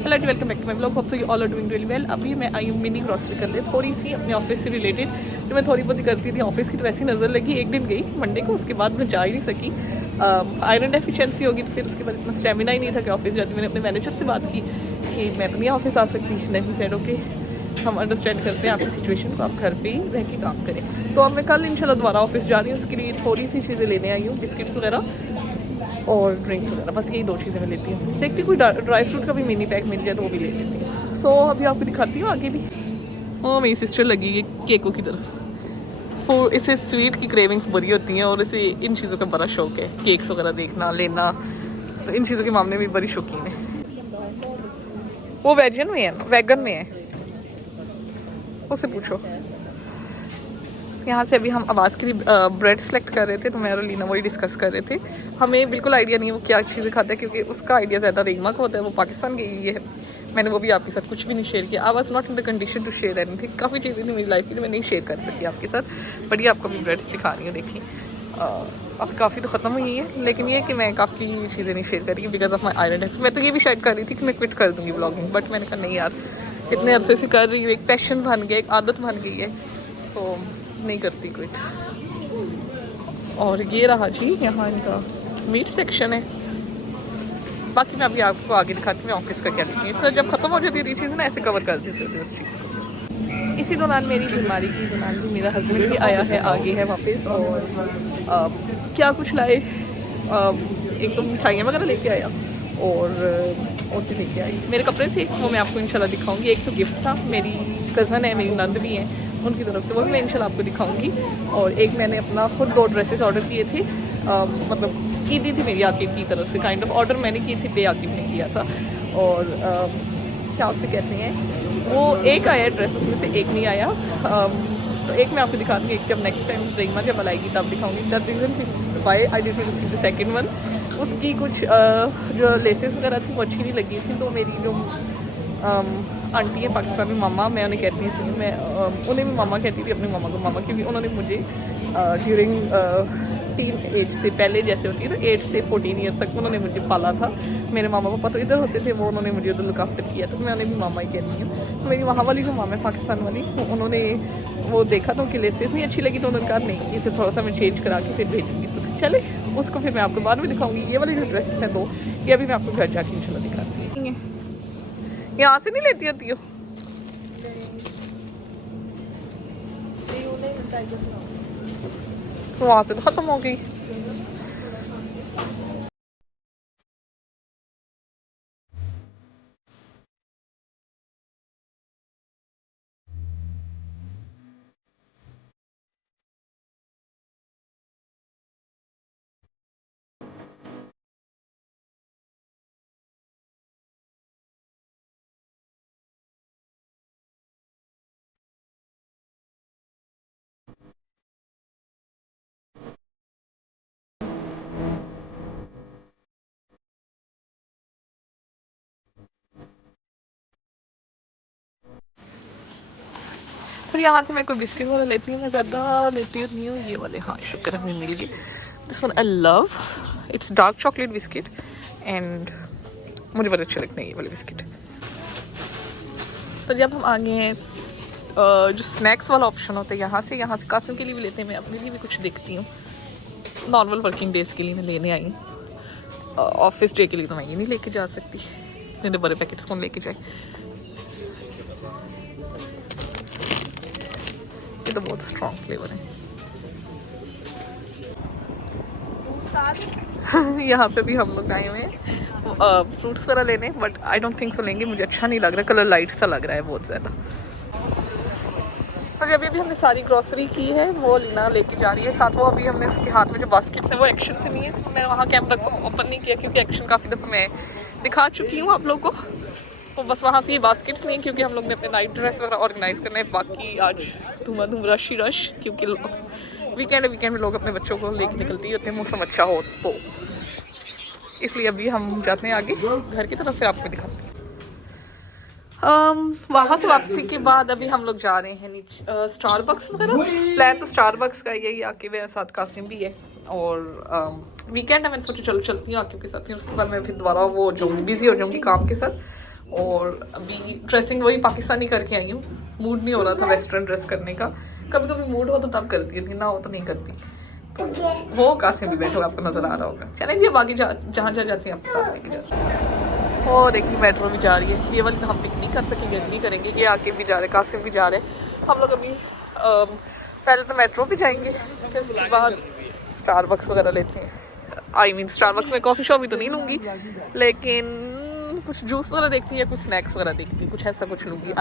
Hello जी, welcome back to my blog. Hope so you all are doing really well. अभी मैं आई हूँ mini grocery करने, थोड़ी सी अपने ऑफिस से रिलेटेड जो मैं थोड़ी बहुत ही करती थी ऑफिस की, तो वैसी नज़र लगी। एक दिन गई मंडे को, उसके बाद मैं जा ही नहीं सकी। आयरन डेफिशिएंसी होगी, तो फिर उसके बाद इतना स्टेमिना ही नहीं था कि ऑफिस जाती। मैंने अपने मैनेजर से बात की कि मैं तो नहीं ऑफिस आ सकती। नहीं सेड ओके, हम अंडरस्टैंड करते हैं आपकी सिचुएशन को, आप घर पे ही रह के काम करें। तो अब मैं कल इंशाल्लाह दोबारा ऑफिस जा रही हूँ। उसके लिए थोड़ी सी चीज़ें लेने आई हूँ, बिस्किट्स वगैरह और ड्रिंक्स वगैरह, बस यही 2 चीज़ें मैं लेती हूँ। देखती कोई ड्राई फ्रूट का भी मिनी पैक मिल जाए तो वो भी ले लेती हूँ। सो अभी आपको दिखाती हूँ आगे भी। ओ मेरी सिस्टर लगी है केकों की तरफ। इसे स्वीट की क्रेविंग्स बड़ी होती हैं और इसे इन चीज़ों का बड़ा शौक है, केक्स वगैरह देखना लेना। तो इन चीज़ों के मामले में बड़ी शौकीन है। वो वेजन में है, वैगन में है, उससे पूछो। यहाँ से अभी हम आवाज़ के लिए ब्रेड सेलेक्ट कर रहे थे, तो मैं और लीना वही डिस्कस कर रहे थे। हमें बिल्कुल आइडिया नहीं है वो क्या चीज़ें खाता है, क्योंकि उसका आइडिया ज़्यादा रीमा को होता है, वो पाकिस्तान गई हुई है। मैंने वो भी आपके साथ कुछ भी नहीं शेयर किया। I was not in the condition to share anything. काफ़ी चीज़ें थी मेरी लाइफ की जो मैं नहीं शेयर कर सकी आपके साथ, बट ये आपको भी ब्रेड्स दिखा रही हूँ। देखिए अब काफ़ी तो ख़त्म हुई है, लेकिन ये कि मैं काफ़ी चीज़ें नहीं शेयर करी because of my iron deficiency. मैं तो ये भी शायद कर रही थी कि मैं क्विट कर दूँगी ब्लॉगिंग, बट मैंने कहा नहीं यार, इतने अरसे से कर रही हूँ, एक पैशन बन गया, एक आदत बन गई है, तो नहीं करती क्विट। और ये रहा जी यहाँ इनका मीट सेक्शन है। बाकी मैं अभी आपको आगे दिखाती हूँ ऑफिस का क्या देखती हूँ। तो जब खत्म हो जाती है चीज़ ना, ऐसे कवर कर देते होते उस चीज़ को। इसी दौरान मेरी बीमारी की दौरान भी मेरा हस्बैंड भी आया है, आगे है वापस। और क्या कुछ लाए, एक तो मिठाइयाँ वगैरह लेके आया और चीज़ लेके आई। मेरे कपड़े थे वो मैं आपको इंशाल्लाह दिखाऊंगी। एक तो गिफ्ट था, मेरी कज़न है, मेरी नंद भी हैं, उनकी तरफ से, वो भी मैं इंशाल्लाह आपको दिखाऊंगी। और एक मैंने अपना खुद 2 ड्रेसेस ऑर्डर किए थे, मतलब ईदी थी मेरी आकिब की तरफ से, काइंड ऑफ ऑर्डर मैंने की थी, पे आकिब ने किया था। और क्या उसे कहते हैं, वो एक आया ड्रेस, उसमें से एक नहीं आया। तो एक मैं आपको दिखा दूँगी, एक जब नेक्स्ट टाइम रीमा जब आएगी तब दिखाऊंगी। The reason why I did the second one, उसकी कुछ जो लेसेस वगैरह थी वो अच्छी नहीं लगी थी। तो मेरी जो आंटी है पाकिस्तानी मामा, मैं उन्हें कहती थी, मैं उन्हें भी मामा कहती थी, अपनी मामा को मामा, क्योंकि उन्होंने मुझे ड्यूरिंग टीन एज से पहले, जैसे होती है ना 8 से 14 ईयर्स तक, उन्होंने मुझे पाला था। मेरे मामा पापा तो इधर होते थे, वो उन्होंने मुझे उधर लुक आफ्टर किया, तो मैं उन्हें भी मामा ही कहती हूँ। तो मेरी वहाँ वाली जो मामा है पाकिस्तान वाली, तो उन्होंने वो देखा तो उनकी लेसेस नहीं अच्छी लगी, तो उन्होंने कहा नहीं, इसे थोड़ा सा मैं चेंज करा के फिर भेजूँगी। तो चले, उसको फिर मैं आपको बाद में दिखाऊँगी। ये वाली जो ड्रेसेस हैं 2, ये अभी मैं आपको घर जाके इंशाल्लाह दिखाती हूँ। यहाँ से नहीं लेती होती हो? वहाँ से तो ख़त्म हो गई। फिर यहाँ से मैं कोई बिस्किट वाला लेती हूँ, मैं ज़्यादा लेती नहीं हूँ। ये वाले, हाँ शुक्र है मिल गई। This one I love, it's dark chocolate biscuit and मुझे बहुत अच्छे लगते हैं ये वाले बिस्किट। तो जब हम आ गए हैं जो स्नैक्स वाला ऑप्शन होता है, यहाँ से कासिम के लिए भी लेते हैं, मैं अपने लिए भी कुछ देखती हूँ। नॉर्मल वर्किंग डेज के लिए मैं लेने आई हूँ, ऑफिस डे के लिए तो मैं ये नहीं लेके जा सकती, इतने बड़े पैकेट्स कौन लेके जाए। ये तो बहुत स्ट्रॉन्ग फ्लेवर है। यहाँ पे भी हम लोग आए हुए हैं फ्रूट्स वगैरह लेने, but I don't think so लेंगे, मुझे अच्छा नहीं लग रहा, कलर लाइट सा लग रहा है बहुत ज़्यादा। तो अभी हमने सारी ग्रॉसरी की है, वो लीना लेके जा रही है साथ। वो अभी हमने इसके हाथ में जो बास्केट है वो एक्शन से नहीं है, तो मैं वहाँ कैमरा को ओपन नहीं किया, क्योंकि एक्शन काफ़ी दफ़ा मैं दिखा चुकी हूँ आप लोग को। तो बस वहाँ से ये बास्केट्स नहीं, क्योंकि हम लोग ने अपने नाइट ड्रेस वगैरह ऑर्गेनाइज़ करना है। बाकी आज धूम रश ही रश, क्योंकि वीकेंड में लोग अपने बच्चों को लेके निकलते ही होते हैं, मौसम अच्छा हो तो। इसलिए अभी हम जाते हैं आगे घर की तरफ, फिर आपको दिखाते हैं। वहाँ से वापसी के बाद अभी हम लोग जा रहे हैं नीचे स्टारबक्स वगैरह। प्लान तो स्टारबक्स का यही, आके मेरे साथ कासिम भी है, और वीकेंड है, मैंने सोचा चलती हूँ आके के साथ ही। उसके बाद मैं फिर दोबारा वो हो जाऊँगी, बिजी हो जाऊँगी काम के साथ, और अभी ड्रेसिंग वही पाकिस्तानी करके आई हूँ, मूड नहीं हो रहा था वेस्टर्न ड्रेस करने का। कभी कभी मूड हो तो तब करती है, ना हो तो नहीं करती। तो वो कासिम भी बैठो, आपको नजर आ रहा होगा। चलेंगे बाकी जहाँ जहाँ जाती हैं आपके साथ लेके जाते हैं। और देखिए मेट्रो भी जा रही है, ये वाली तो हम पिक नहीं कर सकेंगे, नहीं करेंगे। ये आके भी जा रहे, कासिम भी जा रहे हैं। हम लोग अभी पहले तो मेट्रो भी जाएंगे, फिर उसके बाद स्टारबक्स वगैरह लेते हैं। आई मीन स्टारबक्स में कॉफ़ी शॉप भी तो नहीं लूँगी, लेकिन कुछ जूस वगैरह देखती है, कुछ स्नैक्स वगैरह देखती है, कुछ ऐसा कुछ लूँगी।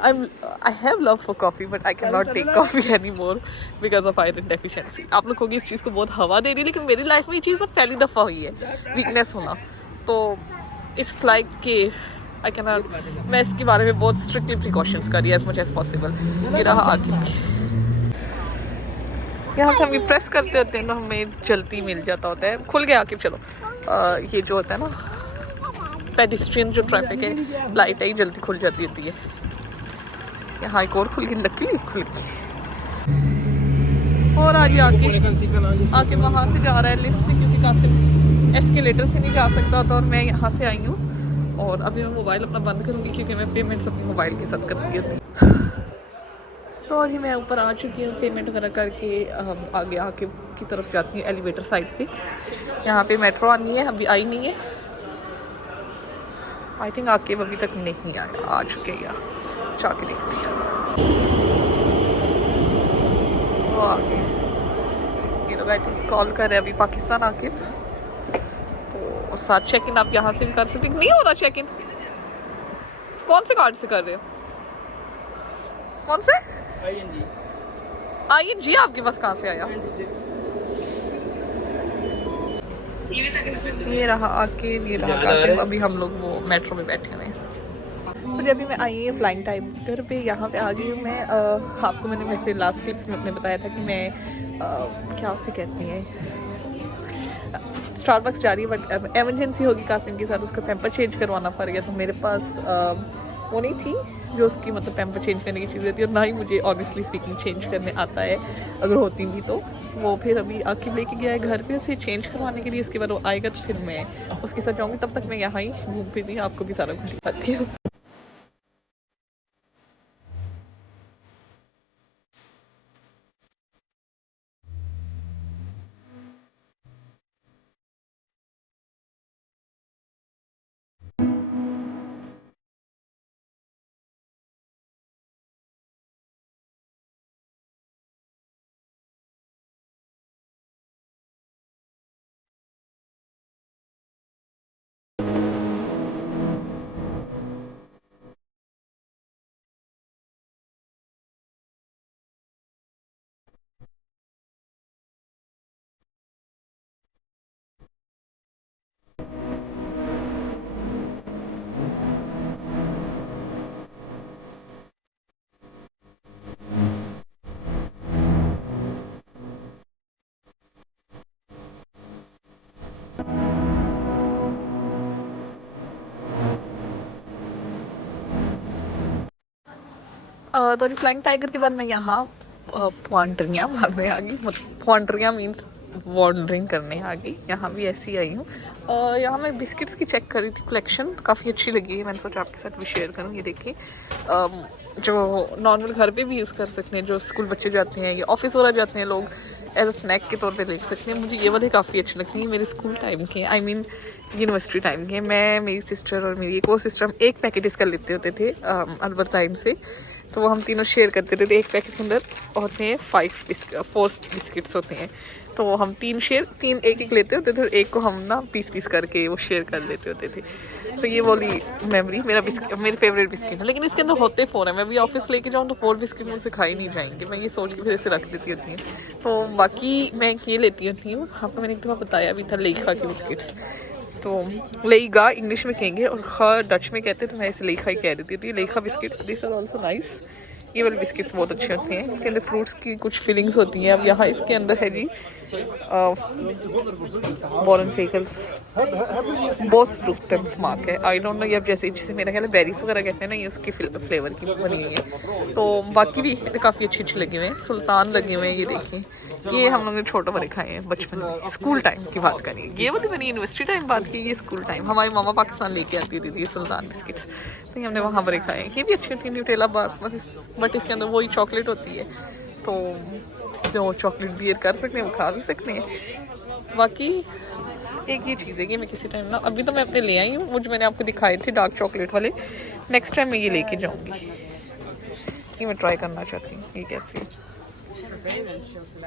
I have love for coffee, but I cannot take coffee anymore because of iron deficiency. आप लोग होगी इस चीज़ को बहुत हवा दे रही है, लेकिन मेरी लाइफ में ये चीज़ पहली दफ़ा हुई है, वीकनेस होना। तो इट्स लाइक कि आई कैन नॉट, मैं इसके बारे में बहुत स्ट्रिक्टली प्रिकॉशंस करी एज मच एज पॉसिबल। ये रहा आके यहाँ से हम प्रेस करते होते हैं ना, हमें जल्दी मिल जाता होता है। खुल गया आकिब, चलो। ये जो होता है ना पेडिस्ट्रियन जो ट्रैफिक है, लाइट ही जल्दी खुल जाती होती है। यहाँ एक और खुल गई, नकली खुल गई। और आज आके वहाँ से जा रहा है लिफ्ट से, क्योंकि कासिम एस्केलेटर से नहीं जा सकता था और मैं यहाँ से आई हूँ। और अभी मैं मोबाइल अपना बंद करूँगी, क्योंकि मैं पेमेंट्स अपने मोबाइल के साथ करती हूँ। तो और ही मैं ऊपर आ चुकी हूँ, पेमेंट वगैरह करके हम आगे आके की तरफ जाती हूँ एलिवेटर साइड पे। यहाँ पे मेट्रो आनी है, अभी आई नहीं है। आई थिंक आके अभी तक नहीं आया, आ चुके हैं, जाके देखती हैं। वो आ गए, ये लोग आई थिंक कॉल कर रहे हैं अभी पाकिस्तान आके। तो और साथ चेक इन आप यहाँ से भी कर सकते, नहीं हो रहा चेक इन। कौन से कार्ड से कर रहे हो? कौन से? ING आपके पास कहाँ से आया? ये रहा आके, ये रहा कासिम। अभी हम लोग वो मेट्रो में बैठे हुए हैं। तो जब भी मैं आई हूँ फ्लाइंग टाइगर पे, यहाँ पे आ गई हूँ मैं। आपको मैंने मेरे लास्ट क्लिप्स में अपने बताया था कि मैं क्या उसे कहती हैं, स्टारबक्स जा रही है, बट एमरजेंसी होगी कासिम के साथ, उसका पैम्पर चेंज करवाना पड़ गया। तो मेरे पास वो नहीं थी जो उसकी मतलब पैम्पर चेंज करने की चीज़ होती है, और ना ही मुझे ऑनेस्टली स्पीकिंग चेंज करने आता है, अगर होती भी तो। वो फिर अभी आके लेके गया है घर पे उसे चेंज करवाने के लिए। इसके बाद वो आएगा तो फिर मैं उसके साथ जाऊँगी। तब तक मैं यहाँ ही घूम फिर रही हूँ, आपको भी सारा कुछ दिखाती हूँ। तो फ्लाइंग टाइगर के बाद मैं यहाँ पॉन्ड्रिया मारने आ गई, मतलब पॉन्ड्रिया मीन्स वॉन्डरिंग करने आ गई। यहाँ भी ऐसी आई हूँ। यहाँ मैं बिस्किट्स की चेक कर रही थी, कलेक्शन काफ़ी अच्छी लगी है, मैंने सोचा आपके साथ भी शेयर करूँ। ये देखिए, जो नॉर्मल घर पे भी यूज़ कर सकते हैं, जो स्कूल बच्चे जाते हैं या ऑफिस वगैरह जाते हैं लोग, एज अ स्नैक के तौर पे ले सकते हैं। मुझे ये वाले काफ़ी अच्छे लगते हैं, मेरे स्कूल टाइम के, आई मीन यूनिवर्सिटी टाइम के। मैं, मेरी सिस्टर और मेरी एक और सिस्टर, हम एक पैकेट इसका लेते होते थे अलवर टाइम से। तो वो हम तीनों शेयर करते थे। एक पैकेट के अंदर होते हैं 4 बिस्किट्स होते हैं, तो हम तीन एक लेते होते थे, और एक को हम ना पीस करके वो शेयर कर लेते होते थे। तो ये वाली मेमोरी मेरी फेवरेट बिस्किट है। लेकिन इसके अंदर होते 4 हैं, मैं भी ऑफिस लेके जाऊँ तो 4 बिस्किट मुझसे खाई नहीं जाएंगे, मैं ये सोच के फिर से रख देती होती हूँ। तो बाकी मैं ये लेती होती हूँ, आपको मैंने एक दफ़ा बताया भी था, लेखा की बिस्किट्स। तो लेगा इंग्लिश में कहेंगे और खा डच में कहते हैं, तो मैं इसे लेखा ही कह देती थी। लेखा biscuits, this are also nice. ये वाले बिस्किट्स बहुत अच्छे होते हैं, इसके अंदर फ्रूट्स की कुछ फीलिंग्स होती हैं। अब यहाँ इसके अंदर है जी बॉर्नसेकल्स, बॉस फ्रूट एंड स्मार्क है, आई डोंट नो, ये अब जैसे जिसे मेरा ख्याल है बेरीज वगैरह कहते हैं ना, ये उसके फ्लेवर की बनी हुई है। तो बाकी भी काफ़ी अच्छी लगे हुए हैं। सुल्तान लगे हुए हैं, ये देखिए, ये हम लोग ने छोटे बड़े खाए हैं बचपन में, स्कूल टाइम की बात करें। ये वाली मैंने यूनिवर्सिटी टाइम बात की, ये स्कूल टाइम। हमारी मामा पाकिस्तान लेके आती थी सुल्तान बिस्किट्स, तो हमने वहाँ बड़े खाए हैं। ये भी अच्छी होती है न्यूटेला बार्स, बट इसके अंदर वही चॉकलेट होती है, तो जो चॉकलेट बियर कर सकते हैं वो खा भी सकते हैं। बाकी एक ये चीज़ है कि मैं किसी टाइम ना, अभी तो मैं अपने ले आई हूँ, मुझे मैंने आपको दिखाए थे डार्क चॉकलेट वाले, नेक्स्ट टाइम मैं ये लेके जाऊँगी। ये मैं ट्राई करना चाहती हूँ ये कैसे।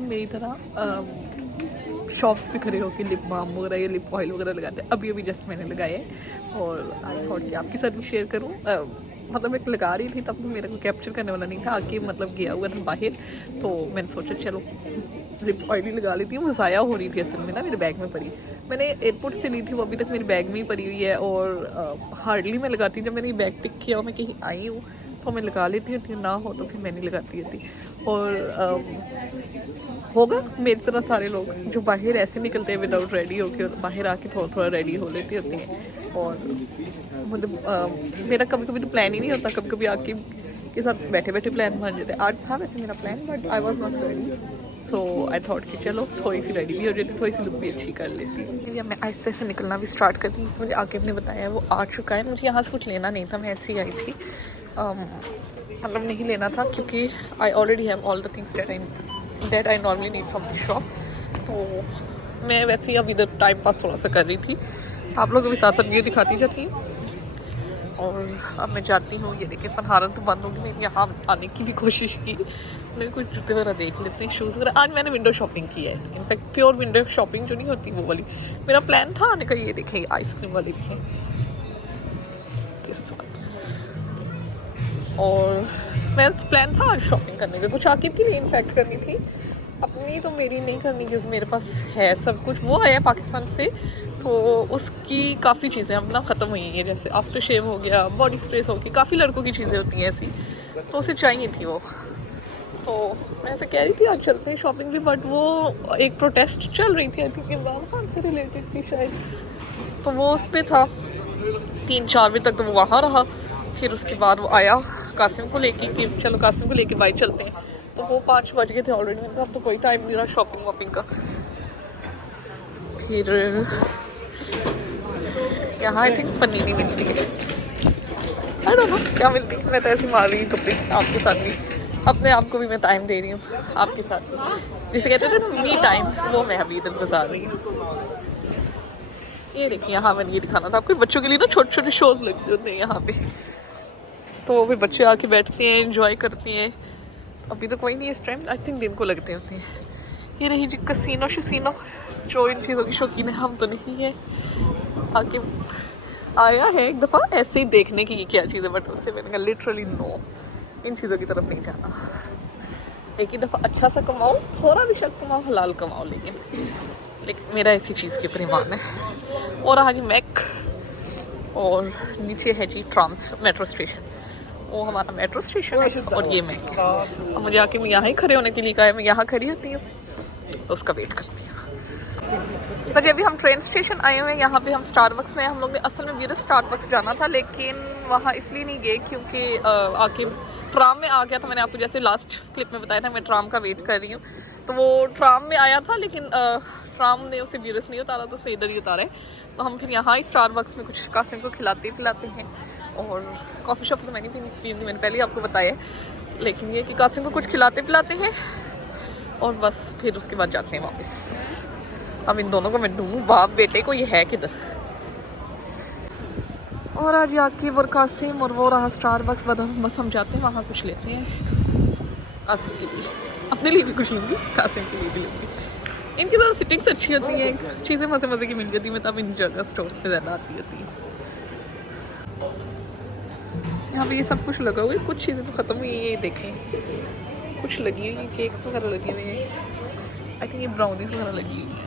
मेरी तरह शॉप्स पे खड़े होकर लिप बाम वगैरह या लिप ऑयल वगैरह लगाते हैं। अभी जस्ट मैंने लगाए और आई थॉट कि आपके साथ भी शेयर करूँ। मतलब मैं लगा रही थी तब तो मेरे को कैप्चर करने वाला नहीं था, आके मतलब गया हुआ था बाहर, तो मैंने सोचा चलो लिप ऑयल ही लगा लेती हूँ। वो ज़ाया हो रही थी असल में ना, मेरे बैग में पड़ी। मैंने एयरपोर्ट से ली थी, वो अभी तक मेरे बैग में ही पड़ी हुई है और हार्डली मैं लगाती हूँ। जब मैंने ये बैग पिक किया और मैं कहीं आई हूँ तो मैं लगा लेती होती हूँ, ना हो तो फिर मैं नहीं लगाती होती। और होगा मेरी तरह सारे लोग जो बाहर ऐसे निकलते हैं विदाउट रेडी होके, और बाहर आके थोड़ा थोड़ा रेडी हो लेती होती हैं। और मतलब मेरा कभी कभी तो प्लान ही नहीं होता, कभी कभी आके के साथ बैठे बैठे प्लान बन जाते। आज था वैसे मेरा plan, but I was not ready, so I thought कि चलो थोड़ी सी रेडी भी हो जाती, थोड़ी सी लुक भी अच्छी कर लेती। मैं ऐसे से निकलना भी स्टार्ट कर दी। मुझे आके ने बताया वो आ चुका है, मुझे यहाँ से कुछ लेना नहीं था, मैं ऐसे ही आई थी। मतलब नहीं लेना था क्योंकि I already have all the things that I normally need from the shop. तो मैं वैसे ही अब इधर टाइम पास थोड़ा सा कर रही थी, आप लोगों को भी साथ साथ ये दिखाती जाती हूँ। और अब मैं जाती हूँ। ये देखिए फनहारन तो बंद होगी, मैंने यहाँ आने की भी कोशिश की। मैंने कुछ जूते वगैरह देख लेते हैं, शूज़ वगैरह। आज मैंने विंडो शॉपिंग की है, इनफैक्ट प्योर विंडो शॉपिंग जो नहीं होती वो वाली। मेरा प्लान था आने का। ये देखें आइसक्रीम वाली भी है, और मेरा प्लान था आज शॉपिंग करने का, कुछ आकिब के लिए इनफैक्ट करनी थी, अपनी तो मेरी नहीं करनी क्योंकि मेरे पास है सब कुछ। वो आया पाकिस्तान से, तो उसकी काफ़ी चीज़ें अब ना ख़त्म हुई हैं, जैसे आफ्टर शेव हो गया, बॉडी स्प्रेस हो गया, काफ़ी लड़कों की चीज़ें होती हैं ऐसी, तो उसे चाहिए थी वो। तो मैं ऐसे कह रही थी आज चलते हैं शॉपिंग भी, बट वो एक प्रोटेस्ट चल रही थी, आई थिंक इमरान खान से रिलेटेड थी शायद, तो वो उस पर था। 3-4 बजे तक तो वो वहाँ रहा। फिर उसके बाद वो आया कासिम को लेके कि चलो कासिम को लेके बाइक चलते हैं, तो वो 5 बज गए थे ऑलरेडी। मैंने कहा अब तो कोई टाइम नहीं रहा शॉपिंग वॉपिंग का। फिर यहाँ आई थिंक पनीरी मिलती है, आई डोंट नो क्या मिलती है। मैं तो ऐसी मार रही हूँ तो आपके साथ भी, अपने आप को भी मैं टाइम दे रही हूँ, आपके साथ भी जिसे कहते थे ना मी टाइम, वो मैं अभी इधर गुजार रही हूँ। ये देखिए यहाँ मैंने ये दिखाना था आपको, बच्चों के लिए ना छोटे छोटे शोज लगते होते हैं यहाँ पे, तो वो भी बच्चे आके बैठते हैं, एंजॉय करते हैं। अभी तो कोई नहीं इस टाइम, आई थिंक दिन को लगते होते हैं। ये रही जी कसीनो शसीनो, जो इन चीज़ों की शौकीन है, हम तो नहीं है। आके आया है एक दफ़ा ऐसे ही देखने की क्या चीज़ है, बट उससे मैंने कहा लिटरली नो, इन चीज़ों की तरफ नहीं जाना। एक ही दफ़ा अच्छा सा कमाओ, थोड़ा भी शक कमाओ, हलाल कमाओ, लेकिन मेरा ऐसी चीज़ के परिमाण है। और आगे मैक, और नीचे है जी ट्राम्स मेट्रो स्टेशन, वो हमारा मेट्रो स्टेशन है, और ये मैक है। और मुझे आके मैं यहाँ ही खड़े होने के लिए कहा है, मैं यहाँ खड़ी होती हूँ, तो उसका वेट करती हूँ। पर अभी हम ट्रेन स्टेशन आए हुए हैं, यहाँ पे हम स्टारबक्स में, हम लोग ने असल में वीर स्टारबक्स जाना था, लेकिन वहाँ इसलिए नहीं गए क्योंकि आके ट्राम में आ गया था। मैंने आपको जैसे लास्ट क्लिप में बताया था, मैं ट्राम का वेट कर रही हूँ, तो वो ट्राम में आया था, लेकिन ट्राम ने उसे वीरस नहीं उतारा, तो उसे इधर ही उतारा है। तो हम फिर यहाँ ही स्टारबक्स में कुछ कासिम को खिलाते पिलाते हैं, और कॉफ़ी शॉप तो मैंने पी, मैंने पहले आपको बताया, लेकिन ये कि कासिम को कुछ खिलाते पिलाते हैं, और बस फिर उसके बाद जाते हैं वापस। अब इन दोनों को मैं ढूंढूं, बाप बेटे को ये है किधर। और आज याकीब और कासिम, और वो रहा स्टारबक्स, बस हम जाते हैं वहाँ कुछ लेते हैं कासिम के लिए, अपने लिए भी कुछ लूँगी, कासिम के लिए भी लूँगी। इनकी तरह सिटिंग्स अच्छी होती हैं, चीज़ें मज़े मज़े की मिल जाती हैं, तब इन जगह स्टोर्स पे ज़्यादा आती होती है। यहाँ पे ये सब कुछ लगा हुआ है, कुछ चीज़ें तो ख़त्म हुई है, ये देखें कुछ लगी हुई है, केक्स वगैरह लगे हुए हैं, आई थिंक ये ब्राउनीज वगैरह लगी हुई है,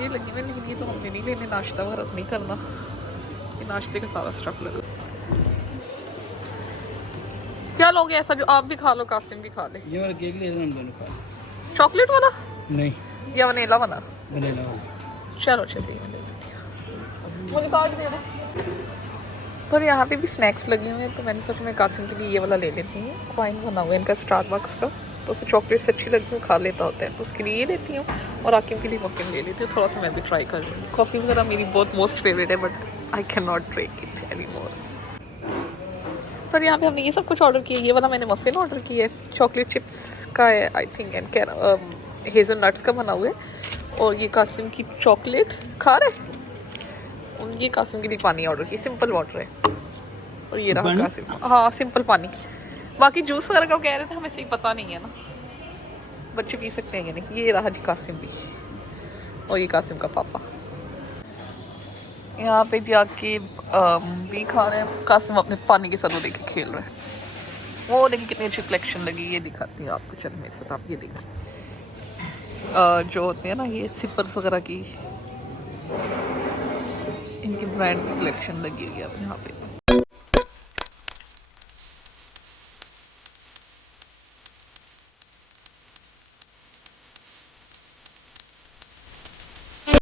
ये लगी हुई, लेकिन ये तो हमने नहीं लेने, नाश्ता वगैरह नहीं करना, ये नाश्ते का सारा स्टफ लगा। क्या लोगे ऐसा जो आप भी खा लो, कासिम भी खा ले? ये वाला केक ले हम दोनों खा। चॉकलेट वाला नहीं, या वनीला वाला? वनीला वाला। चलो अच्छे से ही मुझे कार्ड दे दो। तो यहाँ पे भी स्नैक्स लगे हुए हैं, तो मैंने सोचा मैं कासिम के लिए ये वाला ले लेती हूँ। वाइन बना हुआ है इनका स्टारबक्स का, तो उसे चॉकलेट्स अच्छी लगती है, खा लेता होता है, तो उसके लिए ये लेती हूँ और आकिब के लिए मफिन ले लेती हूँ। थोड़ा सा मैं भी ट्राई कर रही हूँ। कॉफ़ी वगैरह मेरी बहुत मोस्ट फेवरेट है, but I can not drink it any more. पर यहाँ पे हमने ये सब कुछ ऑर्डर किया। ये वाला मैंने मफिन ऑर्डर किया है, चॉकलेट चिप्स का है I think, and Hazel nuts का बना हुआ है। और ये कासिम की चॉकलेट खा रहे, ये कासिम के लिए पानी ऑर्डर की, सिंपल वाटर है। और ये रहा कासिम, हाँ सिंपल पानी। बाकी जूस वगैरह का कह रहे थे, हमें सही पता नहीं है ना, बच्चे पी सकते हैं या नहीं। ये रहा जी कासिम भी, और ये कासिम का पापा यहाँ पे जाके भी खा रहे हैं। कासिम अपने पानी के साथ वो देखे खेल रहे हैं। वो देखिए कितनी अच्छी कलेक्शन लगी, ये दिखाती हूँ आपको, चल मेरे साथ, आप ये देखो। जो होते हैं ना ये सिपर्स वगैरह की, इनकी ब्रांड की कलेक्शन लगी हुई है अब यहाँ पे।